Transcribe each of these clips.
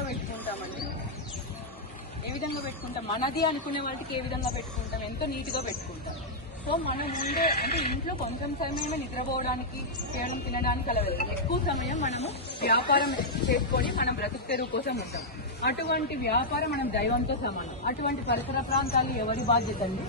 పెట్టుకుంటామండి? ఏ విధంగా పెట్టుకుంటాం? మనది అనుకునే వాళ్ళకి ఏ విధంగా పెట్టుకుంటాం? ఎంతో నీట్గా పెట్టుకుంటాం. సో మనం ఉండే అంటే ఇంట్లో కొంచెం సమయమే నిద్రపోవడానికి చేయడం తినడానికి అలా ఎక్కువ సమయం మనము వ్యాపారం చేసుకొని మనం బ్రతుకు తెరువు కోసం ఉంటాం. అటువంటి వ్యాపారం మనం దైవంతో సమానం. అటువంటి పరిసర ప్రాంతాలు ఎవరి బాధ్యత అండి?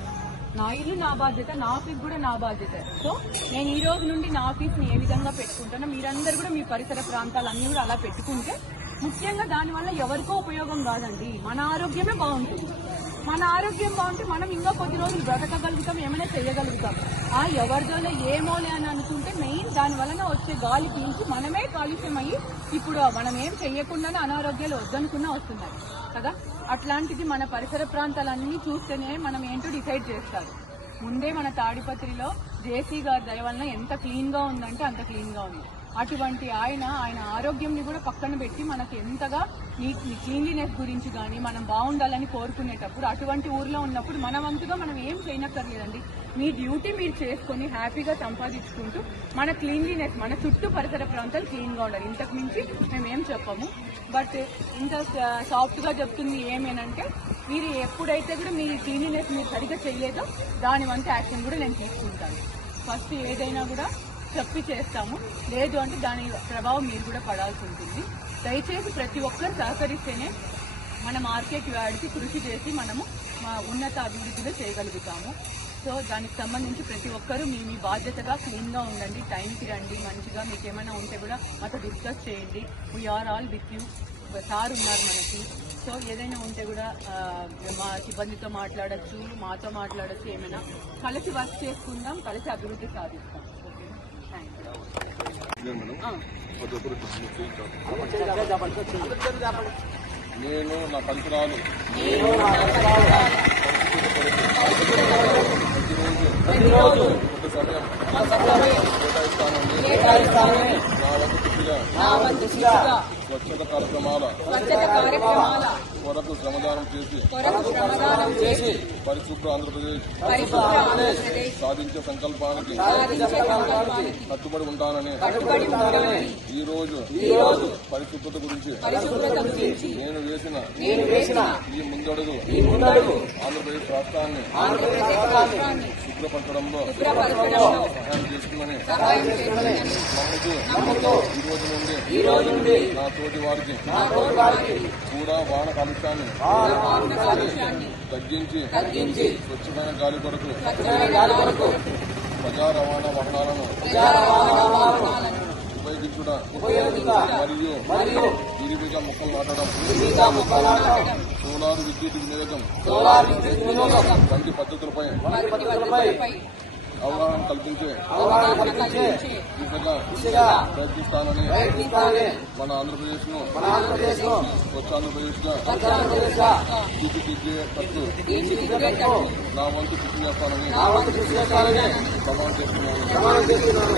నా ఇల్లు నా బాధ్యత నా ఆఫీస్ కూడా నా బాధ్యత. సో నేను ఈ రోజు నుండి నా ఆఫీస్ని ఏ విధంగా పెట్టుకుంటానో మీరందరూ కూడా మీ పరిసర ప్రాంతాలన్నీ కూడా అలా పెట్టుకుంటే ముఖ్యంగా దానివల్ల ఎవరికో ఉపయోగం కాదండి. మన ఆరోగ్యమే బాగుంటుంది. మన ఆరోగ్యం బాగుంటే మనం ఇంకా కొద్ది రోజులు బ్రతకగలుగుతాం ఏమైనా చేయగలుగుతాం. ఆ ఎవరిదోనే ఏమోలే అని అనుకుంటే మెయిన్ దాని వలన వచ్చే గాలి పీల్చి మనమే కాలుష్యం అయ్యి ఇప్పుడు మనం ఏం చేయకుండానే అనారోగ్యాలు వద్దనుకున్నా వస్తున్నాయి. కదా? అట్లాంటిది మన పరిసర ప్రాంతాలన్నీ చూస్తేనే మనం ఏంటో డిసైడ్ చేస్తారు. ముందే మన తాడిపత్రిలో జేసీ గారి దయ వలన ఎంత క్లీన్గా ఉందంటే అంత క్లీన్గా ఉంది. అటువంటి ఆయన ఆయన ఆరోగ్యంని కూడా పక్కన పెట్టి మనకి ఎంతగా నీ క్లీన్లీనెస్ గురించి కానీ మనం బాగుండాలని కోరుకునేటప్పుడు అటువంటి ఊర్లో ఉన్నప్పుడు మన వంతుగా మనం ఏం చేయనక్కర్లేదండి. మీ డ్యూటీ మీరు చేసుకొని హ్యాపీగా సంపాదించుకుంటూ మన క్లీన్లీనెస్ మన చుట్టూ పరిసర ప్రాంతాలు క్లీన్గా ఉండాలి. ఇంతకు మించి మేము ఏం చెప్పము. బట్ ఇంత సాఫ్ట్గా చెప్తుంది ఏమేనంటే మీరు ఎప్పుడైతే కూడా మీ క్లీనినెస్ మీరు సరిగ్గా చేయలేదో దాని వంత యాక్షన్ కూడా నేను తీసుకుంటాను. ఫస్ట్ ఏదైనా కూడా చెప్పి చేస్తాము. లేదు అంటే దాని ప్రభావం మీరు కూడా పడాల్సి ఉంటుంది. దయచేసి ప్రతి ఒక్కరు సహకరిస్తేనే మన మార్కెట్ వాడికి కృషి చేసి మనము మా ఉన్నత అభివృద్ధిలో చేయగలుగుతాము. సో దానికి సంబంధించి ప్రతి ఒక్కరూ మీ మీ బాధ్యతగా క్లీన్గా ఉండండి టైంకి రండి మంచిగా మీకు ఏమైనా ఉంటే కూడా మాతో డిస్కస్ చేయండి. We are all with you sir ఉన్నారు మనకి. సో ఏదైనా ఉంటే కూడా మా సిబ్బందితో మాట్లాడచ్చు మాతో మాట్లాడచ్చు ఏమైనా కలిసి వర్క్ చేసుకుందాం కలిసి అభివృద్ధి సాధిస్తాం. నేను నా పరిసరాలు. ప్రతిరోజు. కార్యక్రమాల స్వచ్ఛత కార్యక్రమాల కొరకు శ్రమదానం చేసి చేసి పరిశుభ్ర ఆంధ్రప్రదేశ్ సాధించే సంకల్పానికి కట్టుబడి ఉంటానని ఈ రోజు ఈ రోజు పరిశుభ్రత గురించి నేను వేసిన ఈ ముందడుగు ఆంధ్రప్రదేశ్ రాష్ట్రాన్ని శుభ్రపరచడంలో సహాయం చేస్తుందని నమ్ముతూ ఈ రోజు నుండి నా తోటి వారికి కూడా వాహన కాలుష్యాన్ని తగ్గించి స్వచ్ఛమైన గాలి కొరకు స్వచ్ఛమైన గాలి కొరకు. ప్రజా రవాణా వాహనాలను ఉపయోగించుట మరియు విరివిగా మొక్కలు నాటడం సోలార్ విద్యుత్ వినియోగం వంటి పద్ధతులపై అవగాహన కల్పించే దిశగా ప్రయత్నిస్తానని మన ఆంధ్రప్రదేశ్ను స్వచ్ఛ ఆంధ్రప్రదేశ్గా తీర్చిదిద్దేటట్టు నా వంతు కృషి చేస్తానని ప్రమాణం చేస్తున్నాను.